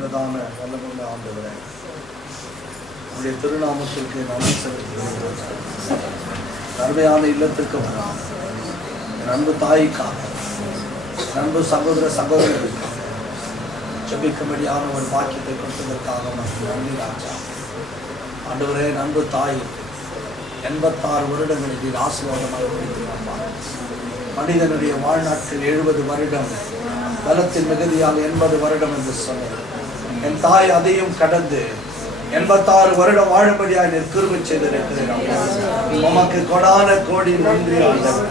செய்கிறதான வல்லமுள்ள ஆண்டவரே, உடைய திருநாமத்திற்கு நன்றி செலுத்துகிறேன். அருமையான இல்லத்திற்கு வராம என் அன்பு தாய்க்காக, என் அன்பு சகோதர சகோதரர்களுக்காக ஜெபிக்கும்படியான ஒரு வாக்கியத்தை கொடுத்ததற்காக நன்றி ராஜா. ஆண்டவரே, என் அன்பு தாய் 86 வருடங்களுக்கு இது ஆசீர்வாதமாக கொடுத்திருப்பார். மனிதனுடைய வாழ்நாட்டில் 70 வருடம், பலத்தின் மிகுதியால் 80 வருடம் என்று சொன்னேன். என் தாய் அதையும் கடந்து 86 வருடம் வாழும்படியாக நீர் கிருபை செய்திருக்கிறேன். உமக்கு கொடான கோடி நன்றி ஆண்டவர்.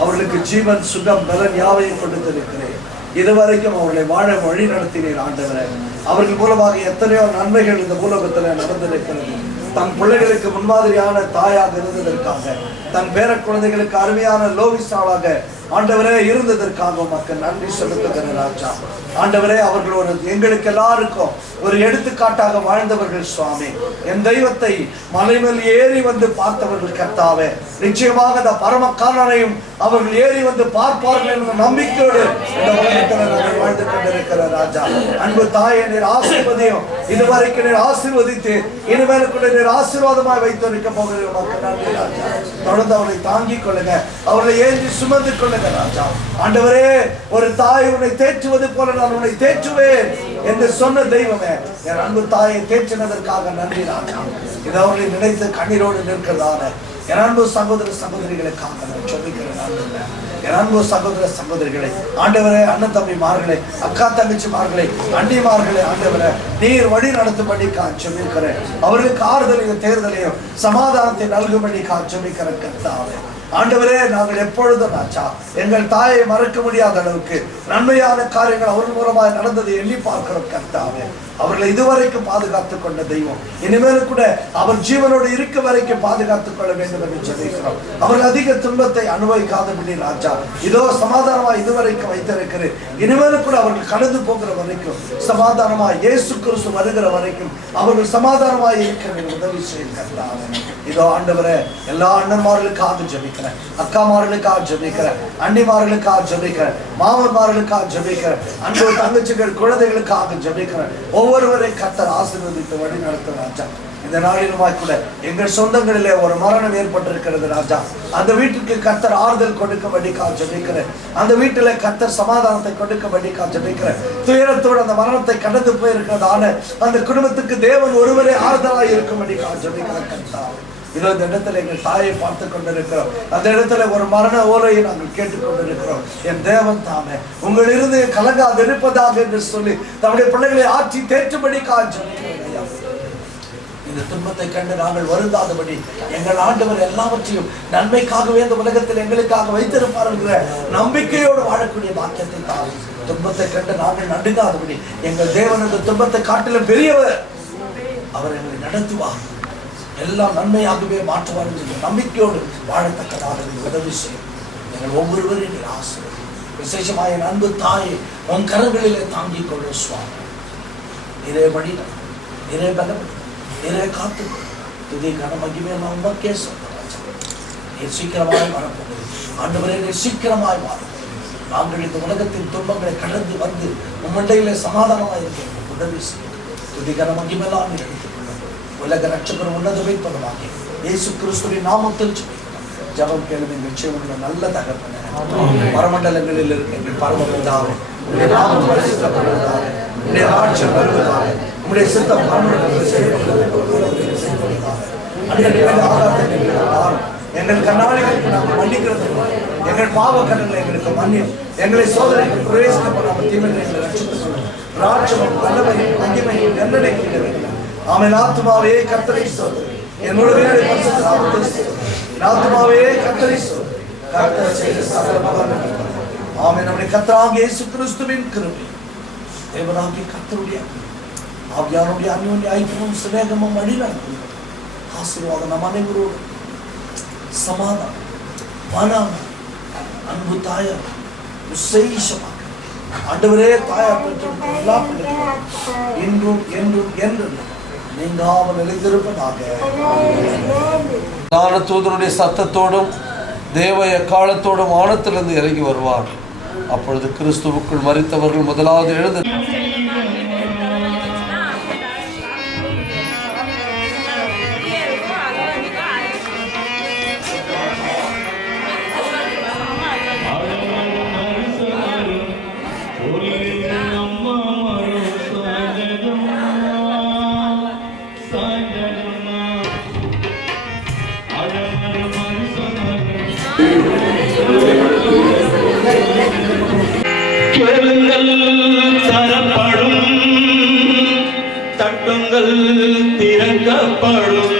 அவர்களுக்கு ஜீவன், சுகம், பலன் யாவையும் கொடுத்திருக்கிறேன். இதுவரைக்கும் அவர்களை வாழ வழி நடத்தினீர் ஆண்டவரே. அவர்கள் மூலமாக எத்தனையோ நன்மைகள் இந்த பூலோகத்தில் நடந்திருக்கிறது. தன் பிள்ளைகளுக்கு முன்மாதிரியான தாயாக இருந்ததற்காக, தன் பேர குழந்தைகளுக்கு அருமையான லோவிசாவாக ஆண்டவரே இருந்ததற்காக மக்கள் நன்றி செலுத்துகிற ராஜா. ஆண்டவரே, அவர்கள் ஒரு எங்களுக்கு எல்லாருக்கும் ஒரு எடுத்துக்காட்டாக வாழ்ந்தவர்கள் சுவாமி. என் தெய்வத்தை மலைமேல் ஏறி வந்து பார்த்தவர்கள் கர்த்தாவே, நிச்சயமாக அந்த பரமக்காரனையும் அவர்கள் ஏறி வந்து பார்ப்பார்கள் என்ற நம்பிக்கையோடு இந்த உலகத்தில் நாங்கள் வாழ்ந்து கொண்டிருக்கிற ராஜா. அன்பு தாயை நீர் ஆசீர்வதியும், இதுவரைக்கும் நீர் ஆசீர்வதித்து இனிமேலுக்குள்ள நீர் ஆசீர்வாதமாய் வைத்திருக்க போகிற மக்கள் நன்றி ராஜா. தொடர்ந்து அவர்களை தாங்கிக் கொள்ளுங்க, அவர்களை ஏந்தி சுமந்து கொள்ளுங்க ராஜா. ஆண்டவரே, ஒரு தாய் உன்னை தேற்றுவது போல நான் உன்னை தேற்றுவேன் என்று சொன்ன தெய்வமே, என் அன்பு தாயை தேற்றினதற்காக நன்றி ராஜா. இது அவர்களை நினைத்து கண்ணீரோடு நிற்கிறதான என் அன்பு சகோதர சகோதரிகளுக்காக நான் சொல்லிக்கிறேன். என் அன்பு சகோதர சகோதரிகளை ஆண்டவரே, அண்ணன் தம்பிமார்களை, அக்கா தங்கச்சிமார்களை, அண்ணிமார்களை ஆண்டவரே நீர் வழி நடத்தும்படி சொல்லிக்கிறேன். அவர்களுக்கு ஆறுதலையும் தேர்தலையும் சமாதானத்தை நல்கும்படி சொல்லிக்கிறேன் கர்த்தாவே. ஆண்டவரே, நாங்கள் எப்பொழுதும் ராஜா எங்கள் தாயை மறக்க முடியாத அளவுக்கு நன்மையான காரியங்கள் அவர்கள் மூலமாக நடந்ததை எண்ணி பார்க்கிறோம் கர்த்தாவே. அவர்களை இதுவரைக்கும் பாதுகாத்துக் கொண்ட தெய்வம் இனிமேலும் கூட அவர் ஜீவனோடு இருக்க வரைக்கும் பாதுகாத்துக் கொள்ள வேண்டும் என்று சொல்லிக்கிறோம். அவர்கள் அதிக துன்பத்தை அனுபவிக்காதபடி ராஜா இதோ சமாதானமாய் இதுவரைக்கும் வைத்திருக்கிறேன். இனிமேலும் கூட அவர்கள் கடந்து போகிற வரைக்கும் சமாதானமாய் இயேசு கிறிஸ்து வருகிற வரைக்கும் அவர்கள் சமாதானமாய் இருக்க உதவி செய்கிறார். இதோ ஆண்டவரே, எல்லா அண்ணன்மார்களுக்காக ஜெபிக்கிறேன், அக்காமார்களுக்காக ஜெபிக்கிறேன், அண்ணிமார்களுக்காக ஜெபிக்கிறேன், மாமன்மார்களுக்காக ஜெபிக்கிறேன், அன்பு தங்கச்சிகள் குழந்தைகளுக்காக ஜெபிக்கிறேன். ஒவ்வொருவரை கர்த்தர் ஆசீர்வதித்து வழி நடத்துகிறார். இந்த நாளிலுமாய் கூட எங்கள் சொந்தங்களிலே ஒரு மரணம் ஏற்பட்டிருக்கிறது ராஜா. அந்த வீட்டுக்கு கர்த்தர் ஆறுதல் கொடுக்கும்படிக்காக ஜெபிக்கிறேன். அந்த வீட்டில கர்த்தர் சமாதானத்தை கொடுக்கும்படிக்காக ஜெபிக்கிறேன். துயரத்தோடு அந்த மரணத்தை கடந்து போயிருக்கிறதான அந்த குடும்பத்துக்கு தேவன் ஒருவரே ஆறுதலாக இருக்கும்படிக்காக ஜெபிக்கிறேன் கர்த்தர். இதோ இந்த இடத்துல எங்கள் தாயை பார்த்து கொண்டிருக்கிறோம். அந்த இடத்துல ஒரு மரண ஓலையை நாங்கள் கேட்டுக்கொண்டிருக்கிறோம். என் தேவன் தாமே உங்கள் இருந்து கலங்காது இருப்பதாக என்று சொல்லி நம்முடைய பிள்ளைகளை ஆட்சி தேற்றும்படி இந்த துன்பத்தை கண்டு நாங்கள் வருந்தாதபடி எங்கள் ஆண்டவர் எல்லாவற்றையும் நன்மைக்காகவே இந்த உலகத்தில் எங்களுக்காக வைத்திருப்பார் என்கிற நம்பிக்கையோடு வாழக்கூடிய பாக்கியத்தை தான். துன்பத்தை கண்டு நாங்கள் நடுங்காதபடி எங்கள் தேவன் இந்த துன்பத்தை காட்டிலும் பெரியவர், அவர் எங்களை நடத்துவார், எல்லாம் நன்மையாகவே மாற்றுவார் என்ற நம்பிக்கையோடு வாழத்தக்கதாக உதவி செய்யும். எங்கள் ஒவ்வொருவரையும் ஆசீர்வதி. விசேஷமாக என் அன்பு தாயை உன் கரங்களிலே தாங்கிக் கொள்ள சுவாமி. நிறைய வழி, நிறைய பலப்படி, நிறைய காத்து துதி கன மகிமை எல்லாம் உமக்கே சொல்கிறார். நீர் சீக்கிரமாய் வரப்போகிறது ஆண்டவரே, நீர் சீக்கிரமாய் மாறும். நாங்கள் இந்த உலகத்தின் துன்பங்களை கடந்து வந்து உம்மண்டையிலே சமாதானமாக இருக்கிற உதவி செய்யும். துதி கன மகிமை எல்லாம் நீர் எடுத்துக்கொள்ளும். உலக ரட்சகர் உன்னத வைப்பதமாக இயேசு கிறிஸ்துவின் நாமத்தில் ஜெபம் கேளும் எங்கள் ஜீவனுள்ள நல்ல தகப்பனே. பரமண்டலங்களில் இருக்க எங்கள் பரமபிதாவே, உம்முடைய நாமம் பரிசுத்தப்படுவதாக, உம்முடைய ராஜ்யம் வருவதாக, உம்முடைய சித்தம் பரமண்டலத்தில் செய்யப்படுவதாக. எங்கள் கண்ணாடிகளுக்கு நாங்கள் மன்னிக்கிறது, எங்கள் பாவ கடன்களை எங்களுக்கு மன்னியும், எங்களை சோதனைக்கு பிரவேசிக்கப்படாமல் தீமைகளை எங்களை ரட்சித்துக் கொள்ளும். ராஜ்யமும் வல்லமையும் மகிமையும் நன்மையும் ஆமென். ஆத்துமாவே கர்த்தரை ஸ்தோத்திரி, என் முழுமையான பரிசுத்த நாமத்தை ஸ்தோத்திரி. ஆத்துமாவே கர்த்தரை ஸ்தோத்திரி, கர்த்தர் செய்த சகல மகத்துவம். ஆமென். நம்முடைய கர்த்தராகிய இயேசு கிறிஸ்துவின் கிருபை, தேவனாகிய கர்த்தருடைய ஆவியானுடைய அன்யோன்ய ஐக்கியமும் சிநேகமும் வழிநடத்தும் ஆசீர்வாதம் நம் அனைவரோடு சமாதானம், மனம், அன்பு தாயார் விசேஷமாக ஆண்டவரே தாயார் பெற்றெடுத்த எல்லா பிள்ளைகளும் இன்றும் என்றும் என்றும் நீங்காமல் நிலைத்திருப்பதாக. ஞான தூதருடைய சத்தத்தோடும் தேவ எக்காலத்தோடும் வானத்திலிருந்து இறங்கி வருவார். அப்பொழுது கிறிஸ்துவுக்குள் மரித்தவர்கள் முதலாவது எழுந்து தட்டுங்கள் திறக்கப்படும்,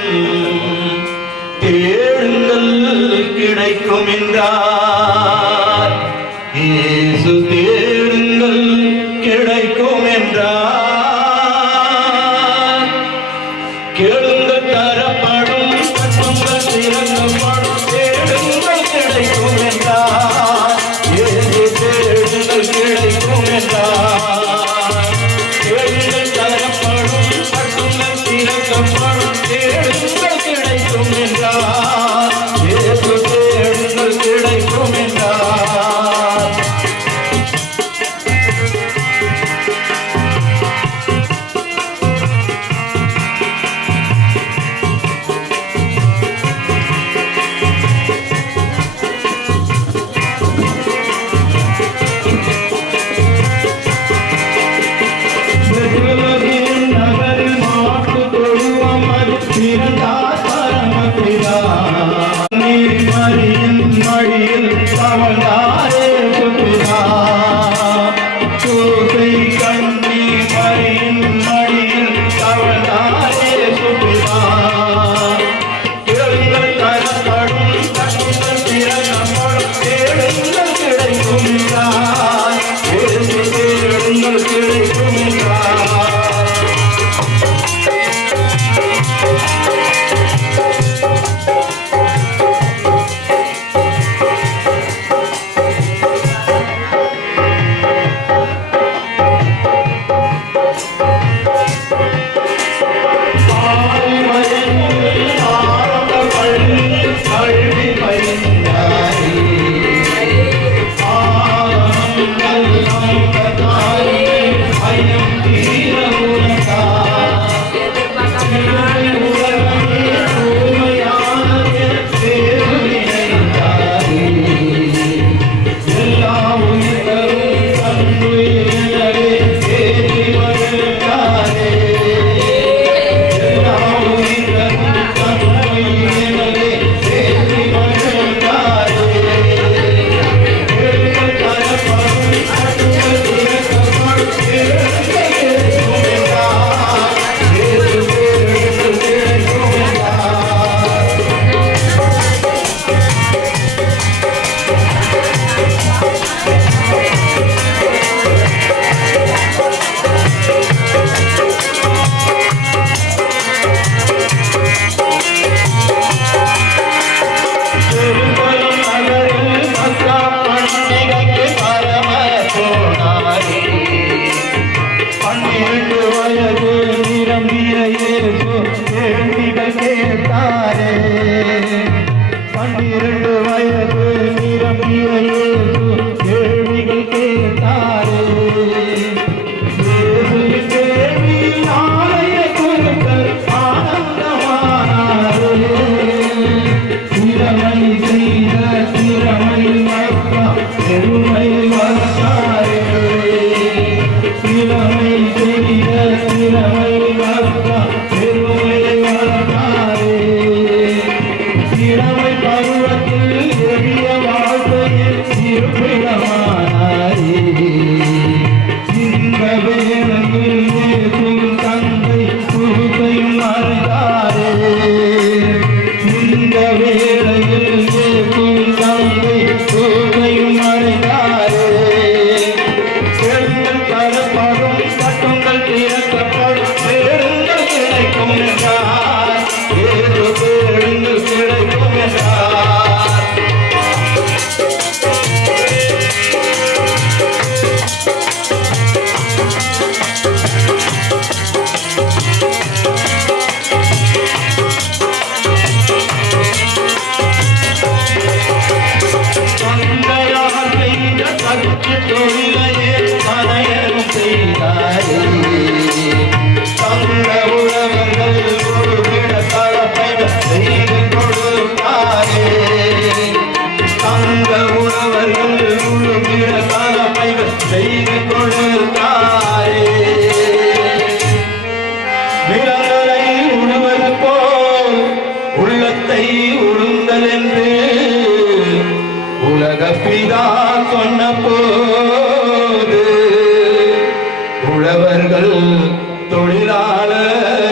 தேடுங்கள் கிடைக்கும் என்றார். இயேசு தேடுங்கள் கிடைக்கும் என்றார். கேளுங்கள் தரப்படும், தட்டுங்கள் திறக்கப்படும், தேடுங்கள் கிடைக்கும் என்றார். இயேசு தேடுங்கள் கிடைக்கும் என்றார். கேளுங்கள் தரப்படும், தட்டுங்கள் திறக்கப்படும், தேடுங்கள் கிடைக்கும் என்றார். இயேசு தேடுங்கள் கிடைக்கும் என்றார். நகரில் மாட்டு தொழுவம் அது பிறந்தார் பரமபிதா. நீர் மரியின் மடியில் தவழ்ந்தாரே சுபிதா. சூசை கண்ணி மரியின் மடியில் தவழ்ந்தாரே சுபிதா. கேளுங்கள் தரப்படும், தட்டுங்கள் திறக்கப்படும், தேடுங்கள் கிடைக்கும் என்றார். இயேசு தேடுங்கள் கிடைக்கும் என்றார். பிதா சொன்ன போது உழவர்கள் தொழிலாளர்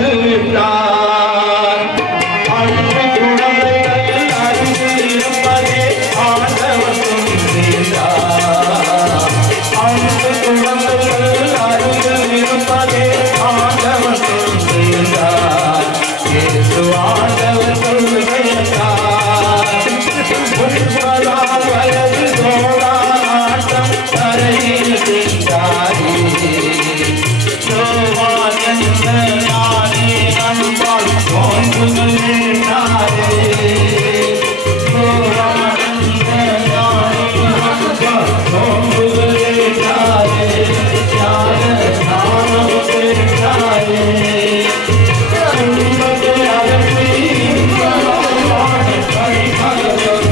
வந்து விட்டார். அன்பு குழந்தைகள் அருகில் இருப்பதே ஆண்டவர் சொல்கிறார். அன்பு குழந்தைகள் அருகில் இருப்பதே ஆண்டவர் சொல்கிறார். இயேசு ஆண்டவர் சொல்கிறார். உண்பதால் வயது தோழாட்டம் கரையில் சென்றாரே. யோவான் என்ற ஞானி அன்பால் தோன்றுங்கள் என்றாரே. யோவான் என்ற ஞானி அன்பால் தோன்றுங்கள் என்றாரே. ஞான ஞானம் பெற்றாரே. துன்பத்தை அகற்றி இன்பமாக பரிமளம்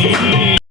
Thank you.